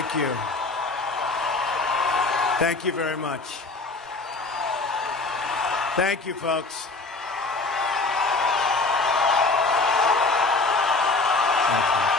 Thank you. Thank you very much. Thank you, folks. Thank you.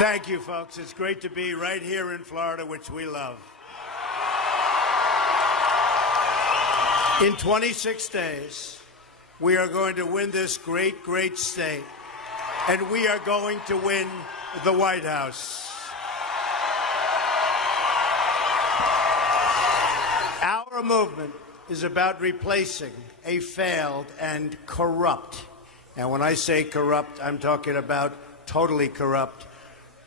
Thank you, folks. It's great to be right here in Florida, which we love. In 26 days, we are going to win this great, great state, and we are going to win the White House. Our movement is about replacing a failed and corrupt, and when I say corrupt, I'm talking about totally corrupt,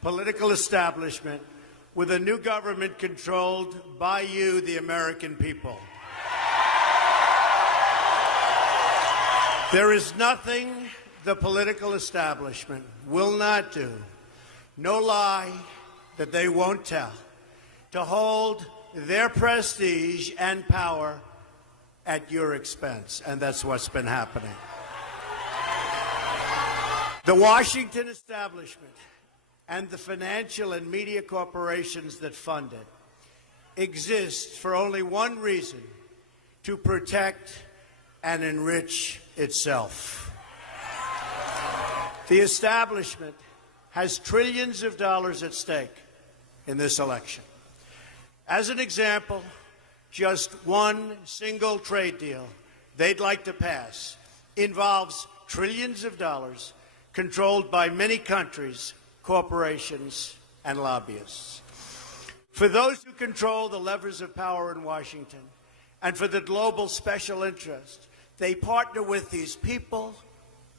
political establishment with a new government controlled by you, the American people. There is nothing the political establishment will not do, no lie that they won't tell, to hold their prestige and power at your expense. And that's what's been happening. The Washington establishment and the financial and media corporations that fund it exist for only one reason: to protect and enrich itself. The establishment has trillions of dollars at stake in this election. As an example, just one single trade deal they'd like to pass involves trillions of dollars controlled by many countries, corporations, and lobbyists. For those who control the levers of power in Washington, and for the global special interest, they partner with these people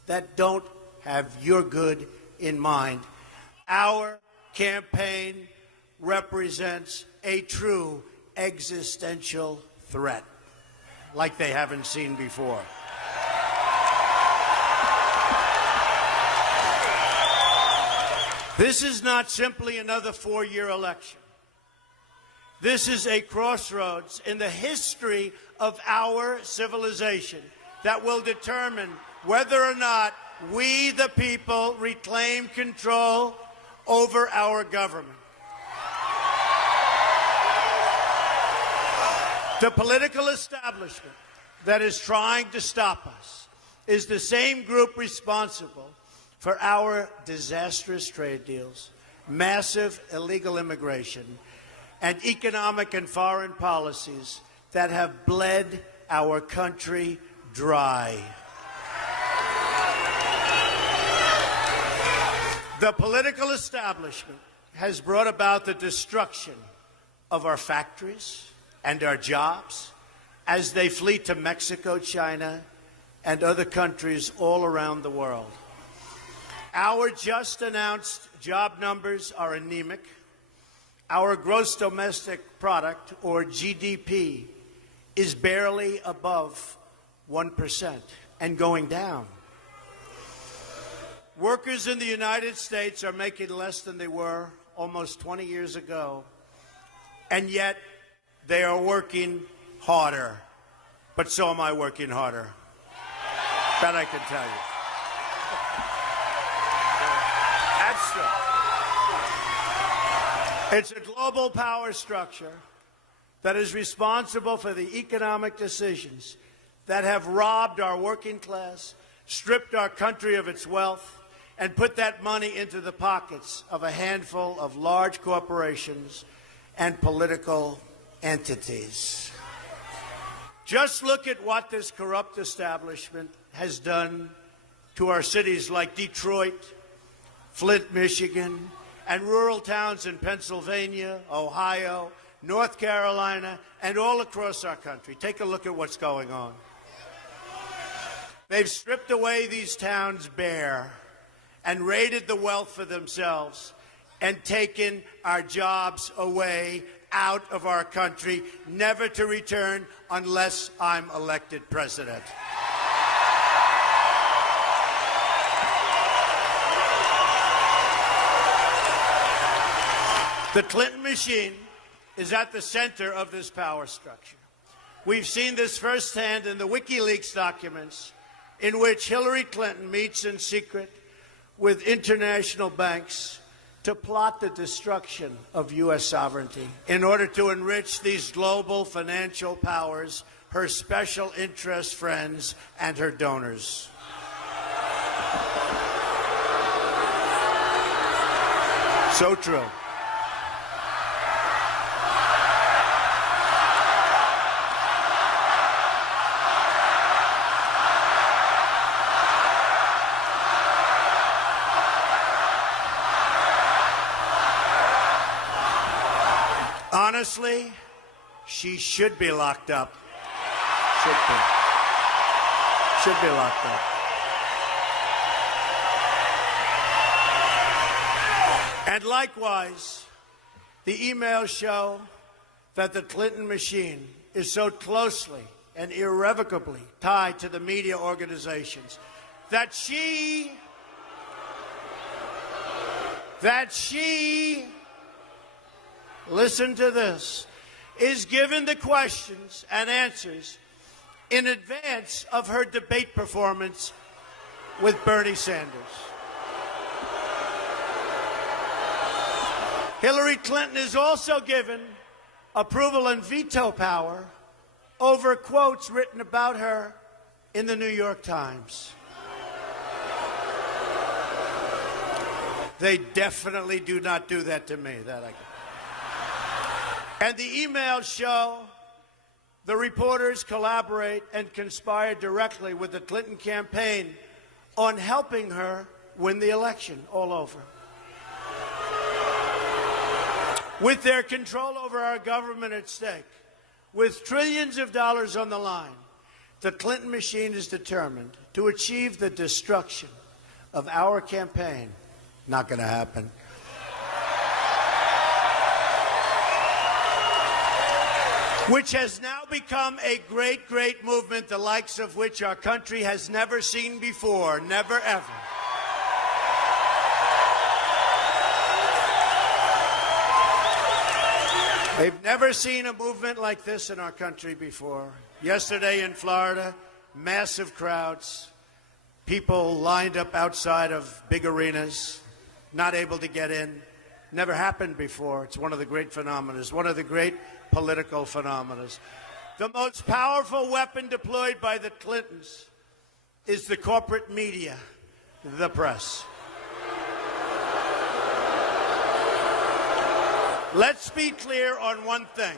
that don't have your good in mind. Our campaign represents a true existential threat, like they haven't seen before. This is not simply another four-year election. This is a crossroads in the history of our civilization that will determine whether or not we, the people, reclaim control over our government. The political establishment that is trying to stop us is the same group responsible for our disastrous trade deals, massive illegal immigration, and economic and foreign policies that have bled our country dry. The political establishment has brought about the destruction of our factories and our jobs as they flee to Mexico, China, and other countries all around the world. Our just announced job numbers are anemic. Our gross domestic product, or GDP, is barely above 1% and going down. Workers in the United States are making less than they were almost 20 years ago, and yet they are working harder. But so am I working harder. That I can tell you. It's a global power structure that is responsible for the economic decisions that have robbed our working class, stripped our country of its wealth, and put that money into the pockets of a handful of large corporations and political entities. Just look at what this corrupt establishment has done to our cities like Detroit, Flint, Michigan, and rural towns in Pennsylvania, Ohio, North Carolina, and all across our country. Take a look at what's going on. They've stripped away these towns bare and raided the wealth for themselves and taken our jobs away out of our country, never to return unless I'm elected president. The Clinton machine is at the center of this power structure. We've seen this firsthand in the WikiLeaks documents, in which Hillary Clinton meets in secret with international banks to plot the destruction of U.S. sovereignty in order to enrich these global financial powers, her special interest friends, and her donors. So true. Honestly, she should be locked up. Should be. Should be locked up. And likewise, the emails show that the Clinton machine is so closely and irrevocably tied to the media organizations that she listen to this, is given the questions and answers in advance of her debate performance with Bernie Sanders. Hillary Clinton is also given approval and veto power over quotes written about her in the New York Times. They definitely do not do that to me. That I can. And the emails show the reporters collaborate and conspire directly with the Clinton campaign on helping her win the election all over. With their control over our government at stake, with trillions of dollars on the line, the Clinton machine is determined to achieve the destruction of our campaign. Not going to happen. Which has now become a great, great movement, the likes of which our country has never seen before, never ever. They've never seen a movement like this in our country before. Yesterday in Florida, massive crowds, people lined up outside of big arenas, not able to get in. Never happened before. It's one of the great phenomena. It's one of the great political phenomena. The most powerful weapon deployed by the Clintons is the corporate media, the press. Let's be clear on one thing.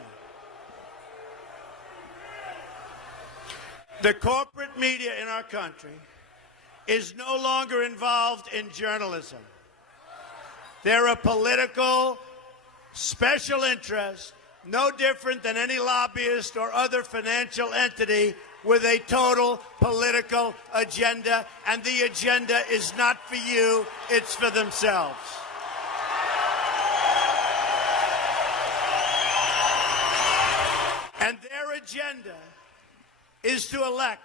The corporate media in our country is no longer involved in journalism. They're a political special interest, no different than any lobbyist or other financial entity with a total political agenda, and the agenda is not for you, it's for themselves. And their agenda is to elect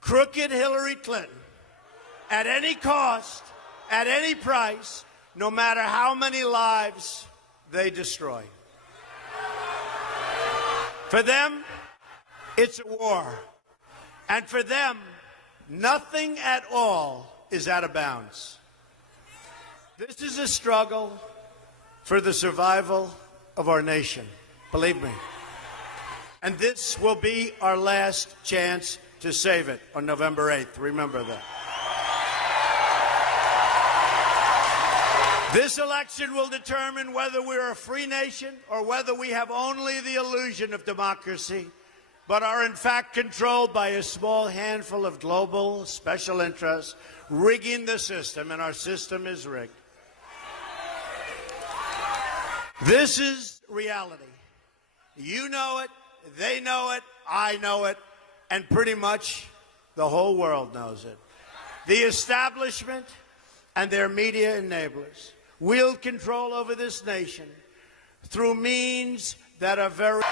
crooked Hillary Clinton at any cost, at any price, no matter how many lives they destroy. For them, it's a war. And for them, nothing at all is out of bounds. This is a struggle for the survival of our nation, believe me. And this will be our last chance to save it on November 8th. Remember that. This election will determine whether we're a free nation or whether we have only the illusion of democracy, but are in fact controlled by a small handful of global special interests rigging the system, and our system is rigged. This is reality. You know it, they know it, I know it, and pretty much the whole world knows it. The establishment and their media enablers wield control over this nation through means that are very...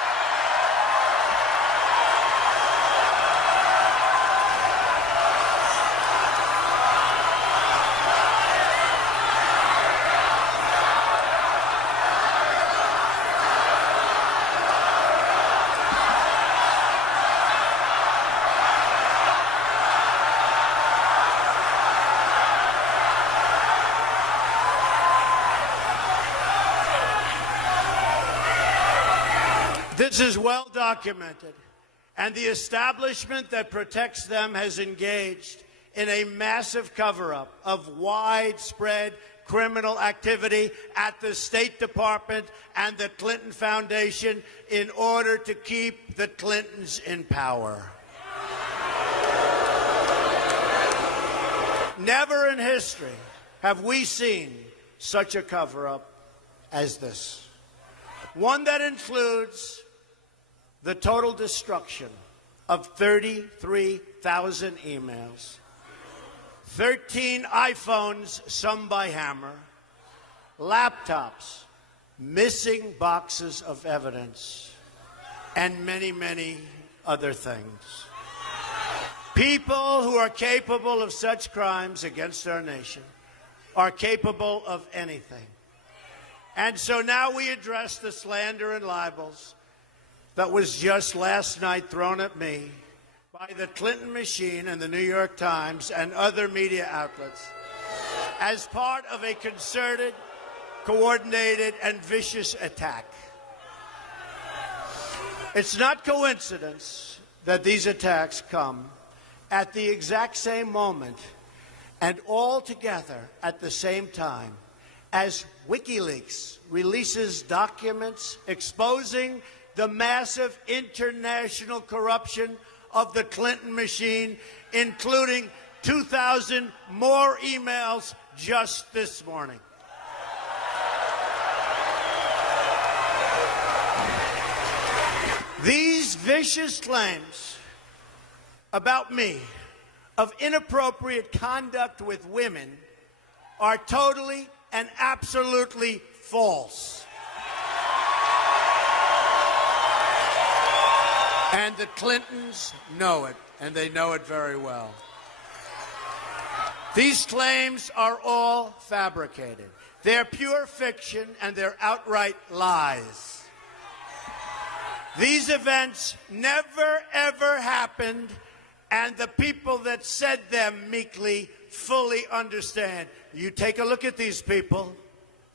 This is well documented, and the establishment that protects them has engaged in a massive cover-up of widespread criminal activity at the State Department and the Clinton Foundation in order to keep the Clintons in power. Never in history have we seen such a cover-up as this. One that includes the total destruction of 33,000 emails, 13 iPhones, some by hammer, laptops, missing boxes of evidence, and many, many other things. People who are capable of such crimes against our nation are capable of anything. And so now we address the slander and libels that was just last night thrown at me by the Clinton machine and the New York Times and other media outlets as part of a concerted, coordinated, and vicious attack. It's not coincidence that these attacks come at the exact same moment and all together at the same time as WikiLeaks releases documents exposing the massive international corruption of the Clinton machine, including 2,000 more emails just this morning. These vicious claims about me of inappropriate conduct with women are totally and absolutely false. And the Clintons know it, and they know it very well. These claims are all fabricated. They're pure fiction, and they're outright lies. These events never, ever happened, and the people that said them meekly fully understand. You take a look at these people,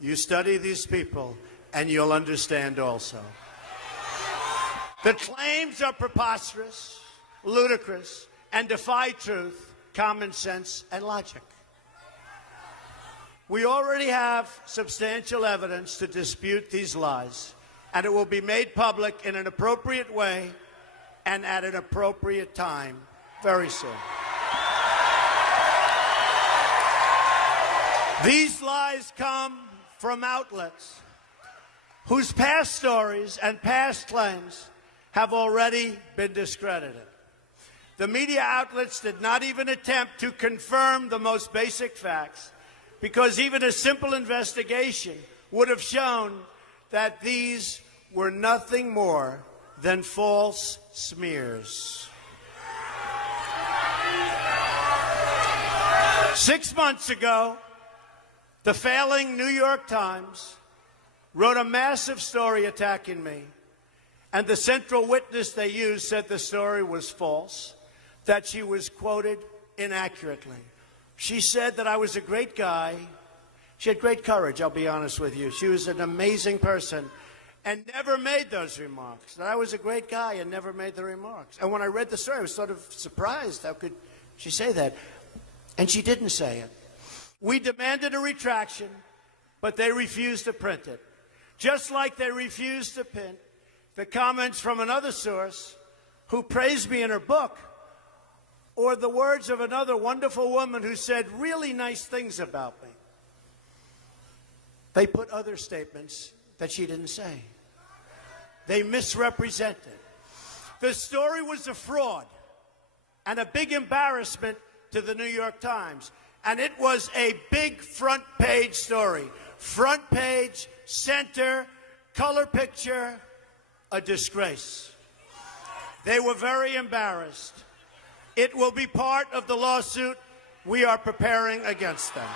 you study these people, and you'll understand also. The claims are preposterous, ludicrous, and defy truth, common sense, and logic. We already have substantial evidence to dispute these lies, and it will be made public in an appropriate way and at an appropriate time very soon. These lies come from outlets whose past stories and past claims have already been discredited. The media outlets did not even attempt to confirm the most basic facts, because even a simple investigation would have shown that these were nothing more than false smears. 6 months ago, the failing New York Times wrote a massive story attacking me, and the central witness they used said the story was false, that she was quoted inaccurately. She said that I was a great guy. She had great courage, I'll be honest with you. She was an amazing person and never made those remarks, that I was a great guy and never made the remarks. And when I read the story, I was sort of surprised. How could she say that? And she didn't say it. We demanded a retraction, but they refused to print it. Just like they refused to print the comments from another source who praised me in her book, or the words of another wonderful woman who said really nice things about me. They put other statements that she didn't say. They misrepresented. The story was a fraud and a big embarrassment to the New York Times. And it was a big front page story. Front page, center, color picture, a disgrace. They were very embarrassed. It will be part of the lawsuit we are preparing against them.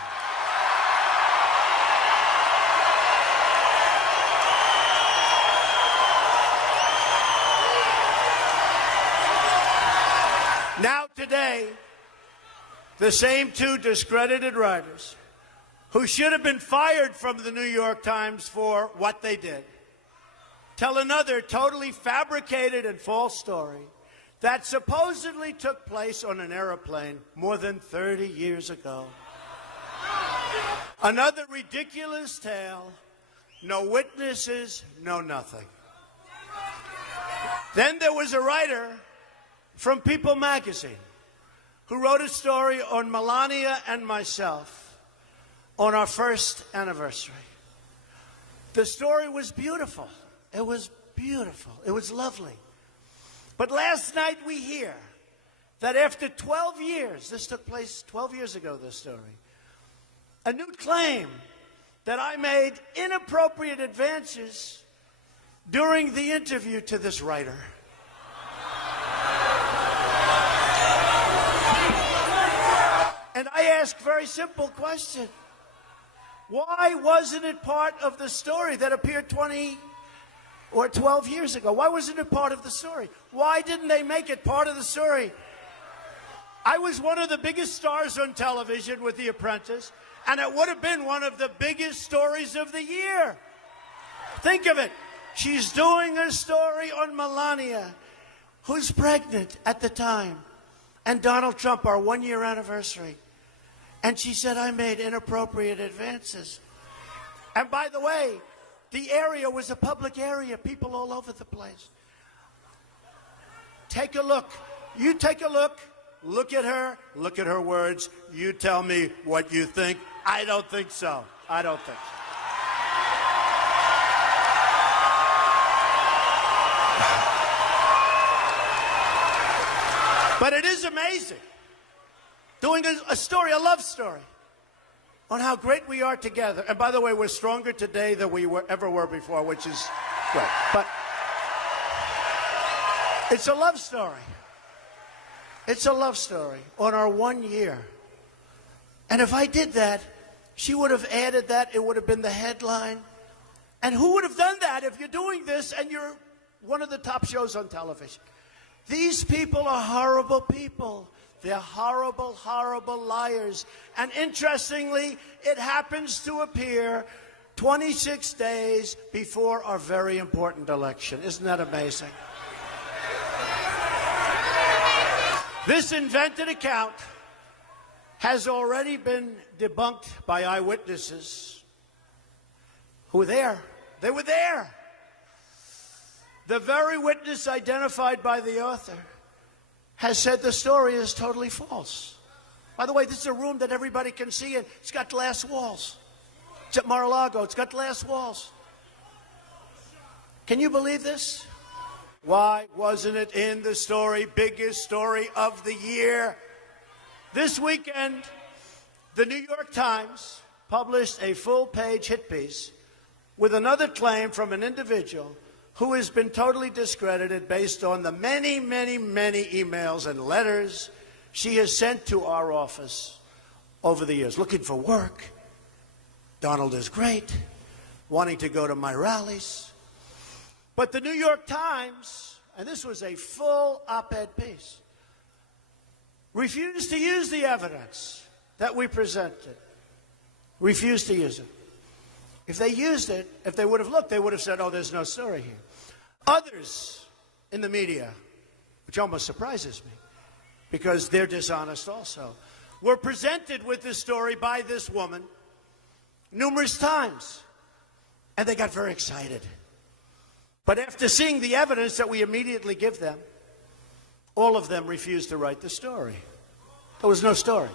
Now today, the same two discredited writers who should have been fired from the New York Times for what they did tell another totally fabricated and false story that supposedly took place on an airplane more than 30 years ago. Another ridiculous tale, no witnesses, no nothing. Then there was a writer from People magazine who wrote a story on Melania and myself on our first anniversary. The story was beautiful. It was beautiful. It was lovely. But last night we hear that after 12 years, this took place 12 years ago, this story, a new claim that I made inappropriate advances during the interview to this writer. And I ask a very simple question. Why wasn't it part of the story that appeared 20 or 12 years ago? Why wasn't it part of the story? Why didn't they make it part of the story? I was one of the biggest stars on television with The Apprentice, and it would have been one of the biggest stories of the year. Think of it. She's doing a story on Melania, who's pregnant at the time, and Donald Trump, our one-year anniversary. And she said, I made inappropriate advances. And by the way, the area was a public area, people all over the place. Take a look. You take a look. Look at her words. You tell me what you think. I don't think so. I don't think so. But it is amazing. Doing a story, a love story, on how great we are together. And by the way, we're stronger today than we ever were before, which is great. But it's a love story. It's a love story on our 1 year. And if I did that, she would have added that. It would have been the headline. And who would have done that if you're doing this and you're one of the top shows on television? These people are horrible people. They're horrible, horrible liars. And interestingly, it happens to appear 26 days before our very important election. Isn't that amazing? This invented account has already been debunked by eyewitnesses who were there. They were there. The very witness identified by the author has said the story is totally false. By the way, this is a room that everybody can see, and it's got glass walls. It's at Mar-a-Lago. It's got glass walls. Can you believe this? Why wasn't it in the story, biggest story of the year? This weekend, the New York Times published a full-page hit piece with another claim from an individual who has been totally discredited based on the many, many, many emails and letters she has sent to our office over the years, looking for work. Donald is great, wanting to go to my rallies. But the New York Times, and this was a full op-ed piece, refused to use the evidence that we presented. Refused to use it. If they used it, if they would have looked, they would have said, oh, there's no story here. Others in the media, which almost surprises me, because they're dishonest also, were presented with this story by this woman numerous times, and they got very excited. But after seeing the evidence that we immediately give them, all of them refused to write the story. There was no story.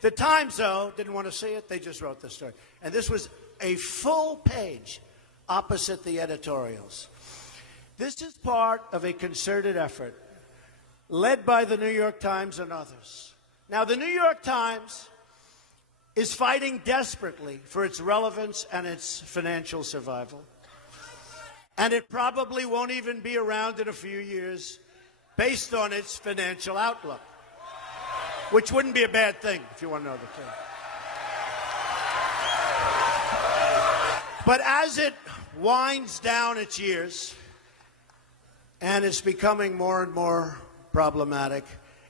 The Times, though, didn't want to see it. They just wrote the story. And this was a full page opposite the editorials. This is part of a concerted effort led by the New York Times and others. Now, the New York Times is fighting desperately for its relevance and its financial survival. And it probably won't even be around in a few years based on its financial outlook, which wouldn't be a bad thing if you want to know the truth. But as it winds down its years and it's becoming more and more problematic,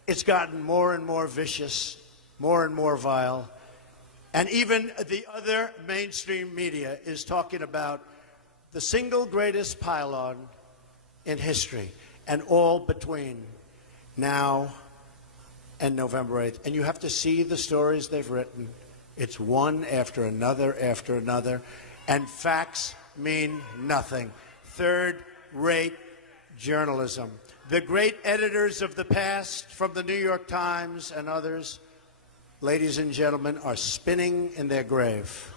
it's gotten more and more vicious, more and more vile, and even the other mainstream media is talking about the single greatest pylon in history, and all between now and November 8th. And you have to see the stories they've written. It's one after another, and facts mean nothing. Third-rate journalism. The great editors of the past, from the New York Times and others, ladies and gentlemen, are spinning in their grave.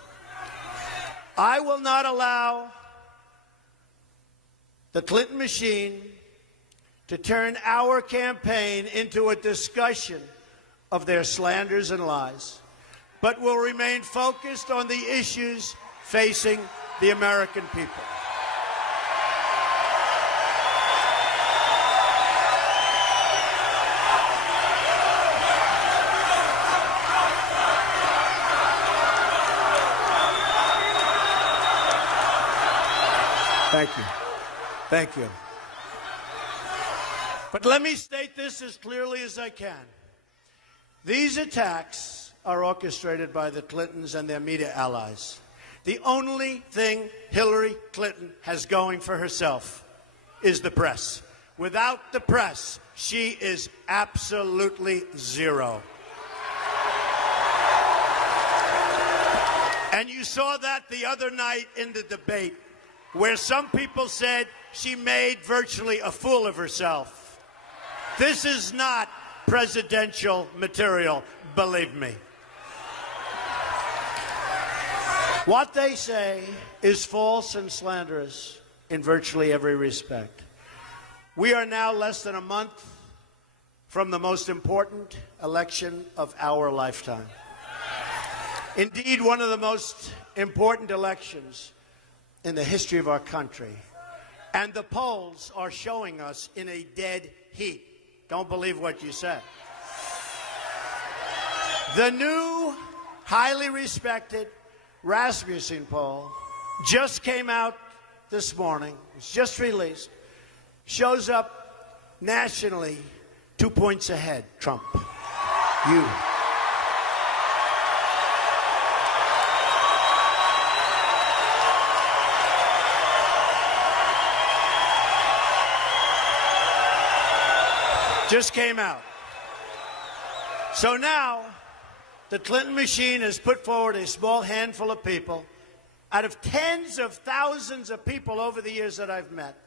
I will not allow the Clinton machine to turn our campaign into a discussion of their slanders and lies, but will remain focused on the issues facing the American people. Thank you. Thank you. But let me state this as clearly as I can. These attacks are orchestrated by the Clintons and their media allies. The only thing Hillary Clinton has going for herself is the press. Without the press, she is absolutely zero. And you saw that the other night in the debate, where some people said she made virtually a fool of herself. This is not presidential material, believe me. What they say is false and slanderous in virtually every respect. We are now less than a month from the most important election of our lifetime. Indeed, one of the most important elections in the history of our country. And the polls are showing us in a dead heat. Don't believe what you said. The new, highly respected Rasmussen poll just came out this morning. It's just released. Shows up nationally 2 points ahead, Trump. You. Just came out. So now, the Clinton machine has put forward a small handful of people out of tens of thousands of people over the years that I've met,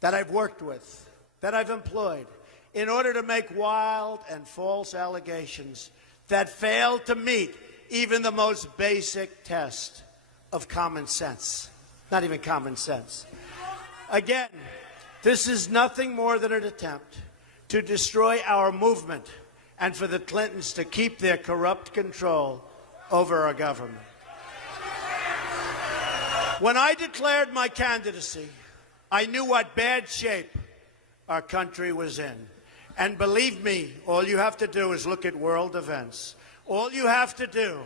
that I've worked with, that I've employed, in order to make wild and false allegations that fail to meet even the most basic test of common sense. Not even common sense. Again, this is nothing more than an attempt to destroy our movement and for the Clintons to keep their corrupt control over our government. When I declared my candidacy, I knew what bad shape our country was in. And believe me, all you have to do is look at world events. All you have to do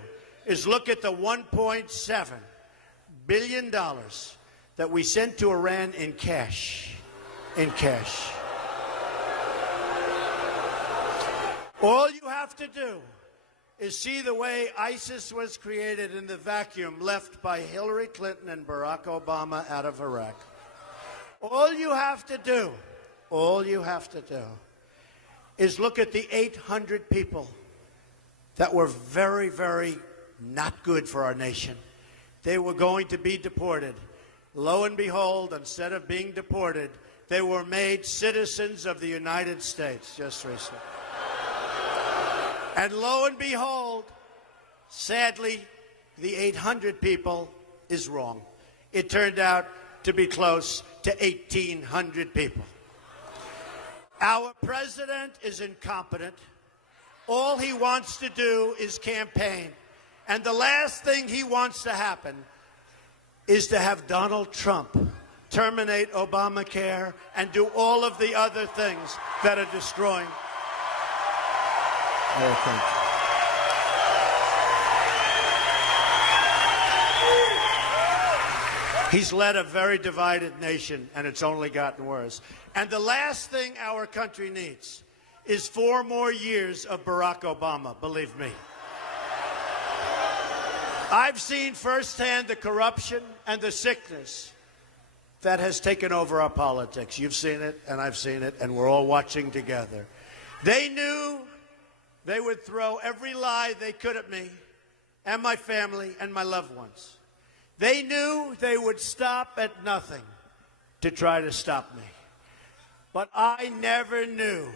is look at the $1.7 billion that we sent to Iran in cash. In cash. All you have to do is see the way ISIS was created in the vacuum left by Hillary Clinton and Barack Obama out of Iraq. All you have to do is look at the 800 people that were very, very not good for our nation. They were going to be deported. Lo and behold, instead of being deported, they were made citizens of the United States just recently. And lo and behold, sadly, the 800 people is wrong. It turned out to be close to 1,800 people. Our president is incompetent. All he wants to do is campaign. And the last thing he wants to happen is to have Donald Trump terminate Obamacare and do all of the other things that are destroying our country. He's led a very divided nation, and it's only gotten worse. And the last thing our country needs is 4 more years of Barack Obama, believe me. I've seen firsthand the corruption and the sickness that has taken over our politics. You've seen it, and I've seen it, and we're all watching together. They knew they would throw every lie they could at me and my family and my loved ones. They knew they would stop at nothing to try to stop me. But I never knew,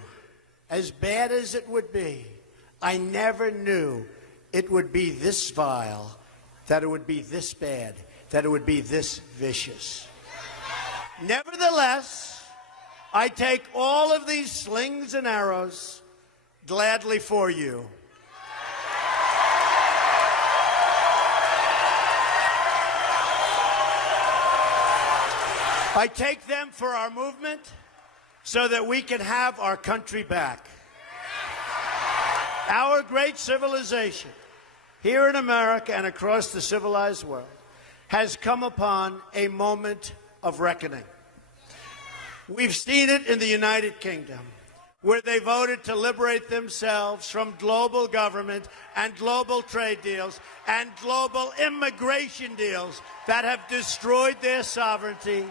as bad as it would be, I never knew it would be this vile, that it would be this bad, that it would be this vicious. Nevertheless, I take all of these slings and arrows gladly for you. I take them for our movement so that we can have our country back. Our great civilization here in America and across the civilized world has come upon a moment of reckoning. We've seen it in the United Kingdom, where they voted to liberate themselves from global government and global trade deals and global immigration deals that have destroyed their sovereignty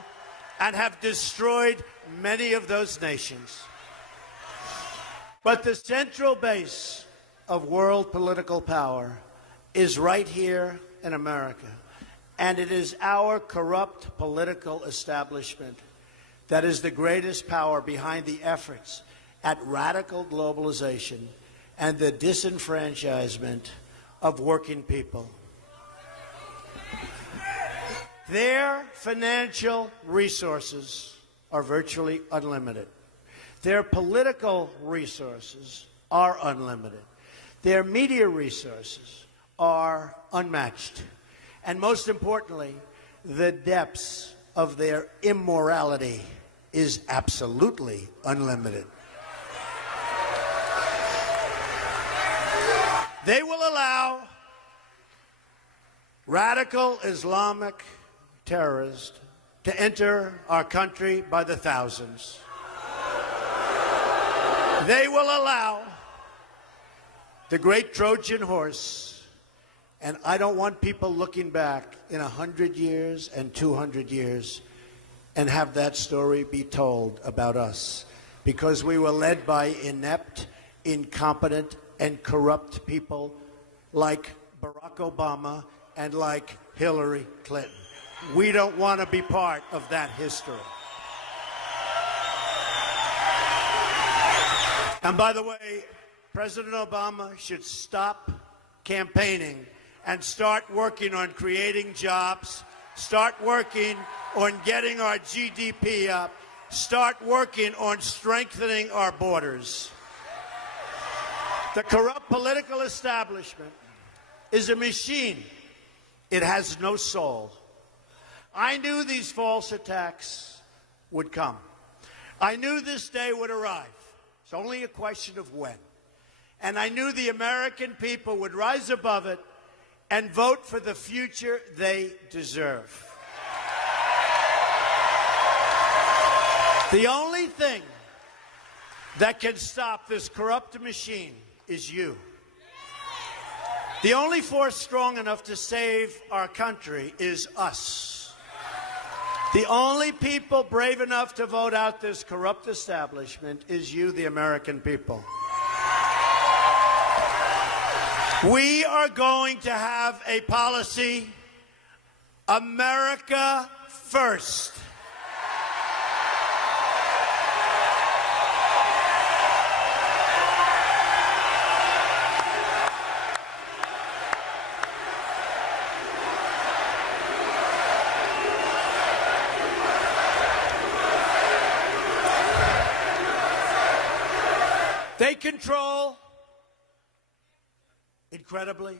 and have destroyed many of those nations. But the central base of world political power is right here in America. And it is our corrupt political establishment that is the greatest power behind the efforts at radical globalization and the disenfranchisement of working people. Their financial resources are virtually unlimited. Their political resources are unlimited. Their media resources are unmatched. And most importantly, the depths of their immorality is absolutely unlimited. They will allow radical Islamic terrorists to enter our country by the thousands. They will allow the great Trojan horse, and I don't want people looking back in 100 years and 200 years and have that story be told about us, because we were led by inept, incompetent, and corrupt people like Barack Obama and like Hillary Clinton. We don't want to be part of that history. And by the way, President Obama should stop campaigning and start working on creating jobs, start working on getting our GDP up, start working on strengthening our borders. The corrupt political establishment is a machine. It has no soul. I knew these false attacks would come. I knew this day would arrive. It's only a question of when. And I knew the American people would rise above it and vote for the future they deserve. The only thing that can stop this corrupt machine is you. The only force strong enough to save our country is us. The only people brave enough to vote out this corrupt establishment is you, the American people. We are going to have a policy, America first. They control, incredibly,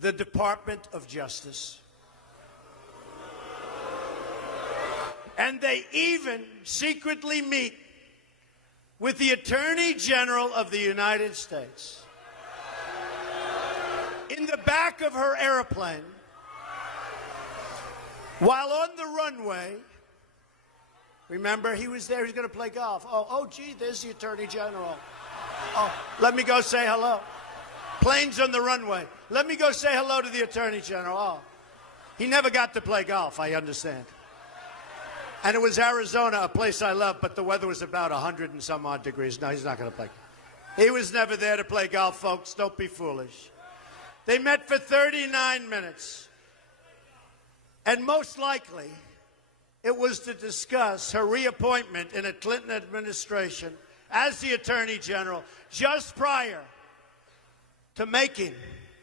the Department of Justice. And they even secretly meet with the Attorney General of the United States. In the back of her airplane, while on the runway. Remember, he was there. He was going to play golf. Oh, gee, there's the Attorney General. Oh, let me go say hello. Plane's on the runway. Let me go say hello to the Attorney General. Oh, he never got to play golf, I understand. And it was Arizona, a place I love, but the weather was about 100 and some odd degrees. No, he's not going to play. He was never there to play golf, folks. Don't be foolish. They met for 39 minutes. And most likely, it was to discuss her reappointment in a Clinton administration as the Attorney General just prior to making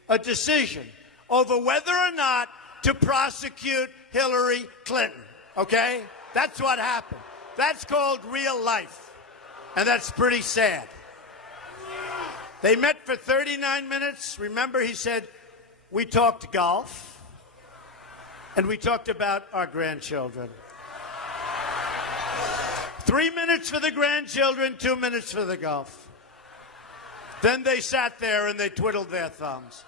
a decision over whether or not to prosecute Hillary Clinton. Okay? That's what happened. That's called real life. And that's pretty sad. They met for 39 minutes. Remember, he said, we talked golf, and we talked about our grandchildren. 3 minutes for the grandchildren, 2 minutes for the golf. Then they sat there and they twiddled their thumbs.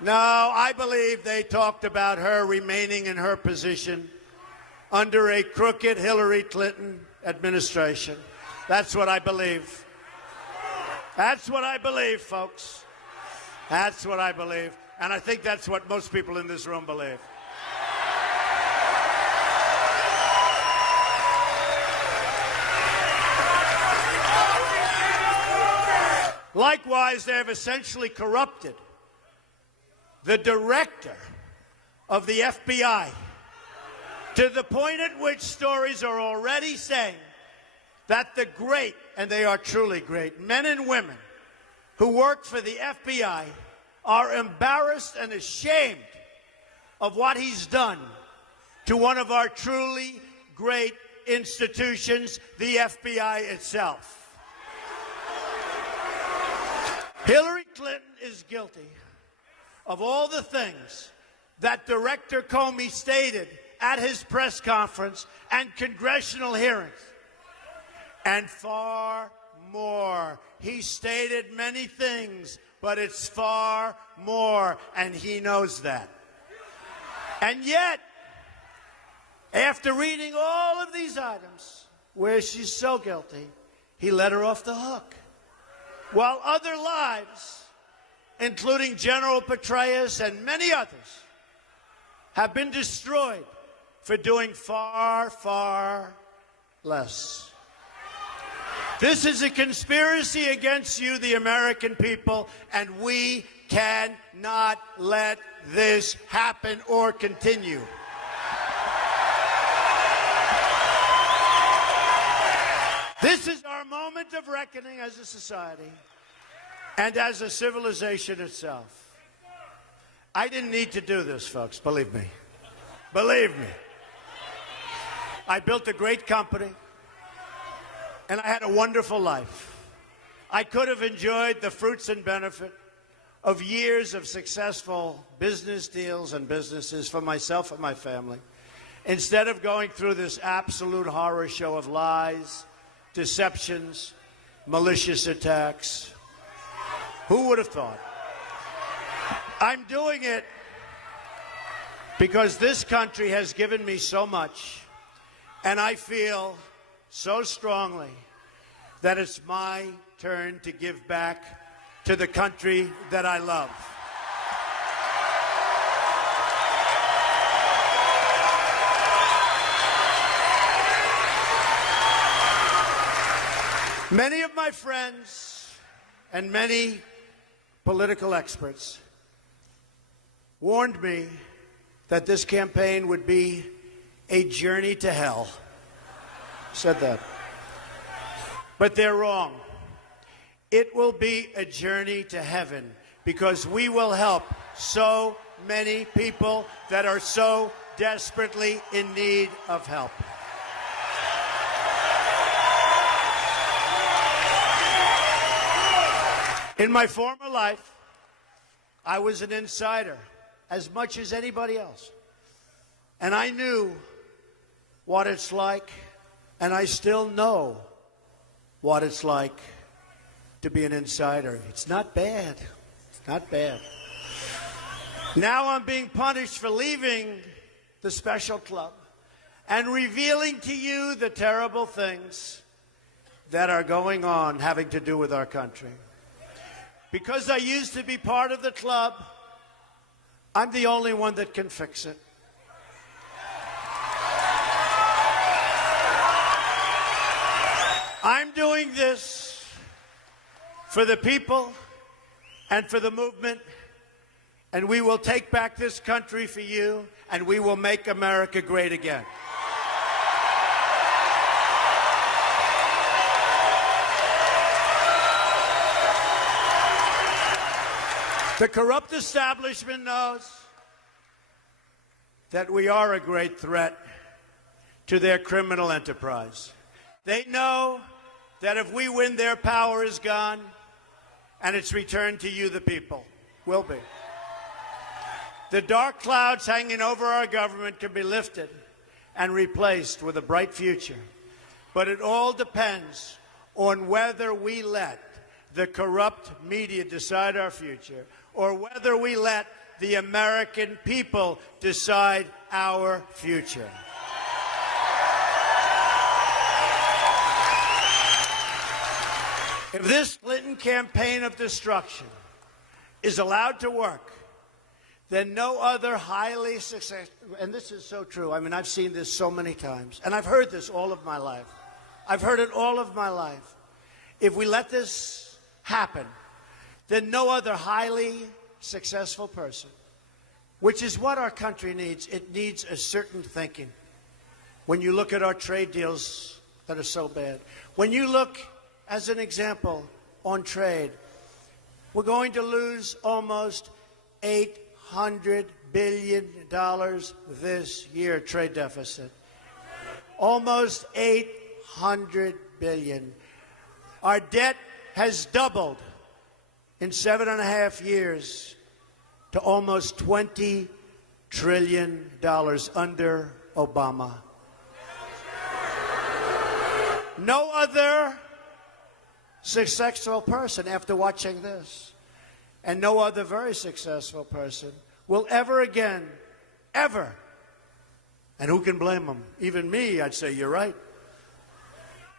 No, I believe they talked about her remaining in her position under a crooked Hillary Clinton administration. That's what I believe. That's what I believe, folks. That's what I believe. And I think that's what most people in this room believe. Likewise, they have essentially corrupted the director of the FBI to the point at which stories are already saying that the great, and they are truly great, men and women who work for the FBI are embarrassed and ashamed of what he's done to one of our truly great institutions, the FBI itself. Hillary Clinton is guilty of all the things that Director Comey stated at his press conference and congressional hearings. And far more. He stated many things, but it's far more, and he knows that. And yet, after reading all of these items where she's so guilty, he let her off the hook. While other lives, including General Petraeus and many others, have been destroyed for doing far, far less. This is a conspiracy against you, the American people, and we cannot let this happen or continue. This is our moment of reckoning as a society and as a civilization itself. I didn't need to do this, folks, believe me. Believe me. I built a great company, and I had a wonderful life. I could have enjoyed the fruits and benefit of years of successful business deals and businesses for myself and my family, instead of going through this absolute horror show of lies, deceptions, malicious attacks. Who would have thought? I'm doing it because this country has given me so much, and I feel so strongly that it's my turn to give back to the country that I love. Many of my friends and many political experts warned me that this campaign would be a journey to hell. Said that. But they're wrong. It will be a journey to heaven because we will help so many people that are so desperately in need of help. In my former life, I was an insider as much as anybody else. And I knew what it's like, and I still know what it's like to be an insider. It's not bad. It's not bad. Now I'm being punished for leaving the special club and revealing to you the terrible things that are going on having to do with our country. Because I used to be part of the club, I'm the only one that can fix it. I'm doing this for the people and for the movement, and we will take back this country for you, and we will make America great again. The corrupt establishment knows that we are a great threat to their criminal enterprise. They know that if we win, their power is gone, and it's returned to you, the people. Will be. The dark clouds hanging over our government can be lifted and replaced with a bright future. But it all depends on whether we let the corrupt media decide our future, or whether we let the American people decide our future. If this Clinton campaign of destruction is allowed to work, then no other highly successful, and this is so true. I mean, I've seen this so many times, and I've heard this all of my life. I've heard it all of my life. If we let this happen, then no other highly successful person, which is what our country needs. It needs a certain thinking. When you look at our trade deals that are so bad, when you look, as an example, on trade, we're going to lose almost $800 billion this year, trade deficit. Almost $800 billion. Our debt has doubled in 7.5 years to almost $20 trillion under Obama. No other successful person, after watching this, and no other very successful person will ever again, ever, and who can blame them? Even me, I'd say you're right,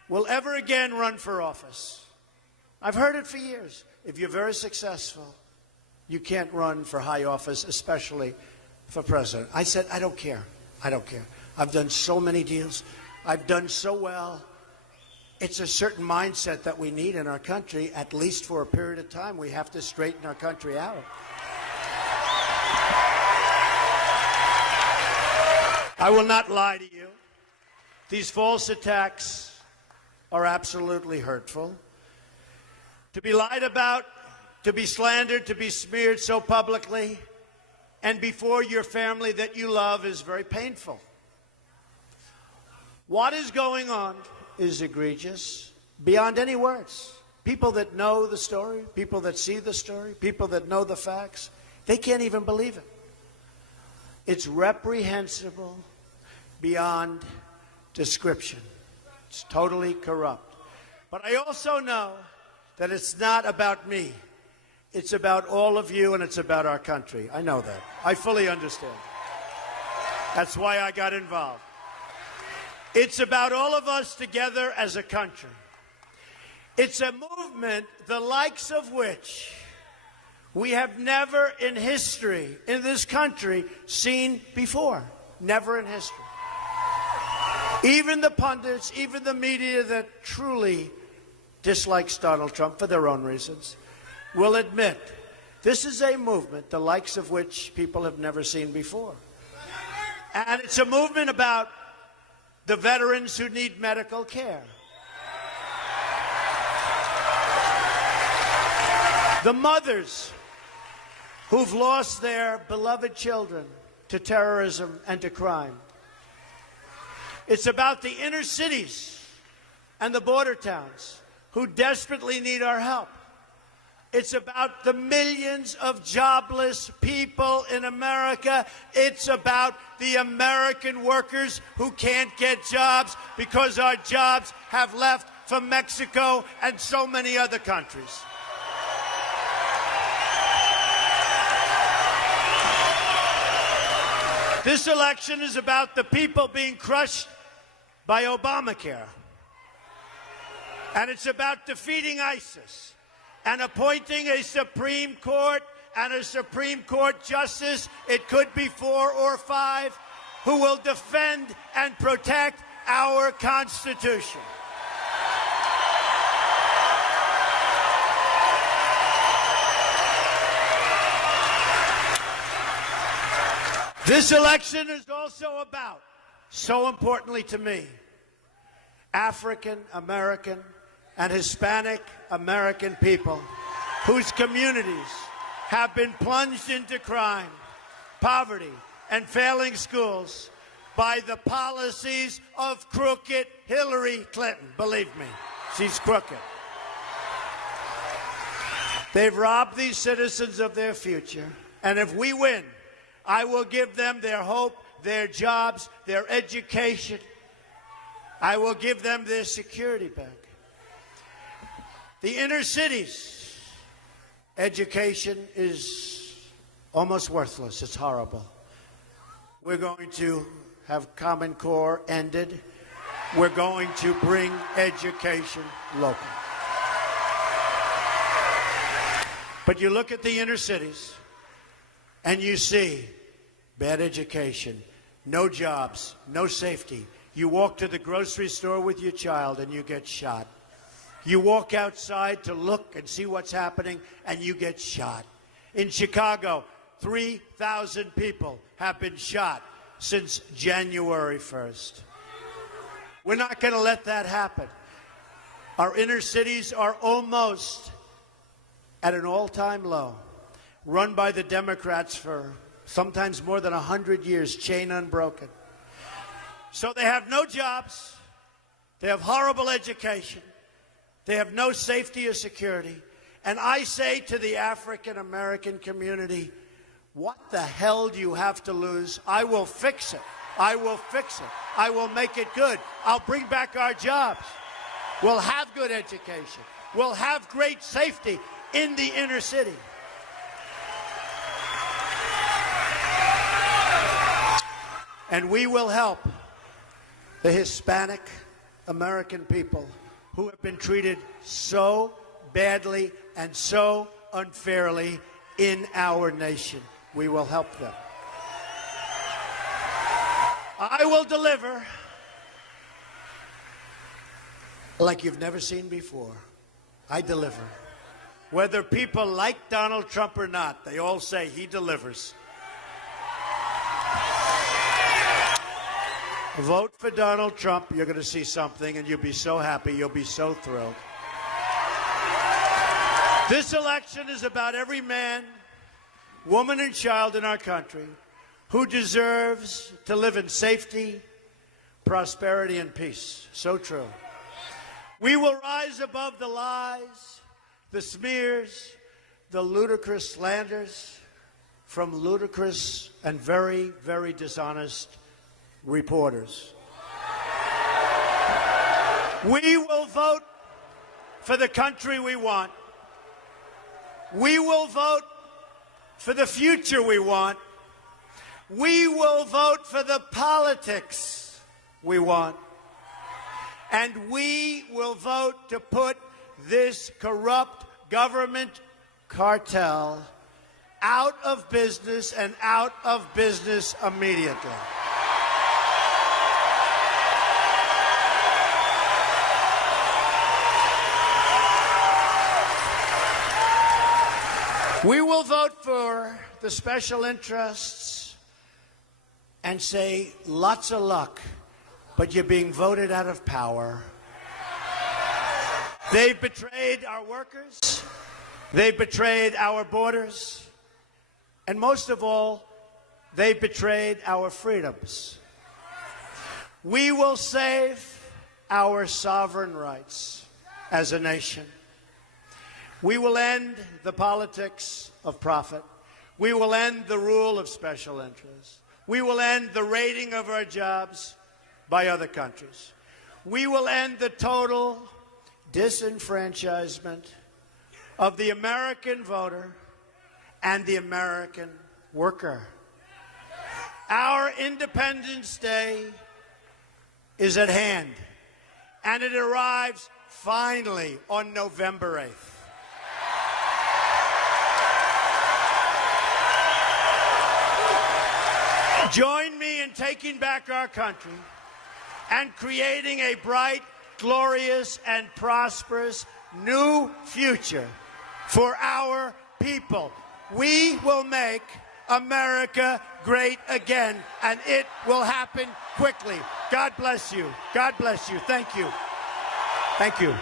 will ever again run for office. I've heard it for years. If you're very successful, you can't run for high office, especially for president. I said, I don't care. I don't care. I've done so many deals. I've done so well. It's a certain mindset that we need in our country, at least for a period of time. We have to straighten our country out. I will not lie to you. These false attacks are absolutely hurtful. To be lied about, to be slandered, to be smeared so publicly and before your family that you love is very painful. What is going on is egregious, beyond any words. People that know the story, people that see the story, people that know the facts, they can't even believe it. It's reprehensible beyond description. It's totally corrupt. But I also know that it's not about me. It's about all of you, and it's about our country. I know that. I fully understand. That's why I got involved. It's about all of us together as a country. It's a movement the likes of which we have never in history, in this country, seen before. Never in history. Even the pundits, even the media that truly dislikes Donald Trump for their own reasons, will admit this is a movement the likes of which people have never seen before. And it's a movement about the veterans who need medical care. The mothers who've lost their beloved children to terrorism and to crime. It's about the inner cities and the border towns who desperately need our help. It's about the millions of jobless people in America. It's about the American workers who can't get jobs because our jobs have left for Mexico and so many other countries. This election is about the people being crushed by Obamacare. And it's about defeating ISIS. and appointing a Supreme Court and a Supreme Court justice, it could be 4 or 5, who will defend and protect our Constitution. This election is also about, so importantly to me, African American and Hispanic American people whose communities have been plunged into crime, poverty, and failing schools by the policies of crooked Hillary Clinton. Believe me, she's crooked. They've robbed these citizens of their future, and if we win, I will give them their hope, their jobs, their education. I will give them their security back. The inner cities, education is almost worthless. It's horrible. We're going to have Common Core ended. We're going to bring education local. But you look at the inner cities and you see bad education, no jobs, no safety. You walk to the grocery store with your child and you get shot. You walk outside to look and see what's happening and you get shot. In Chicago, 3,000 people have been shot since January 1st. We're not going to let that happen. Our inner cities are almost at an all-time low, run by the Democrats for sometimes more than 100 years, chain unbroken. So they have no jobs, they have horrible education, they have no safety or security. And I say to the African American community, what the hell do you have to lose? I will fix it. I will fix it. I will make it good. I'll bring back our jobs. We'll have good education. We'll have great safety in the inner city. And we will help the Hispanic American people who have been treated so badly and so unfairly in our nation. We will help them. I will deliver like you've never seen before. I deliver. Whether people like Donald Trump or not, they all say he delivers. Vote for Donald Trump. You're going to see something, and you'll be so happy. You'll be so thrilled. This election is about every man, woman, and child in our country who deserves to live in safety, prosperity, and peace. So true. We will rise above the lies, the smears, the ludicrous slanders from ludicrous and very, very dishonest reporters. We will vote for the country we want. We will vote for the future we want. We will vote for the politics we want. And we will vote to put this corrupt government cartel out of business and out of business immediately. We will vote for the special interests and say, lots of luck, but you're being voted out of power. They've betrayed our workers. They've betrayed our borders. And most of all, they've betrayed our freedoms. We will save our sovereign rights as a nation. We will end the politics of profit. We will end the rule of special interests. We will end the raiding of our jobs by other countries. We will end the total disenfranchisement of the American voter and the American worker. Our Independence Day is at hand, and it arrives finally on November 8th. Join me in taking back our country and creating a bright, glorious, and prosperous new future for our people. We will make America great again, and it will happen quickly. God bless you. God bless you. Thank you. Thank you.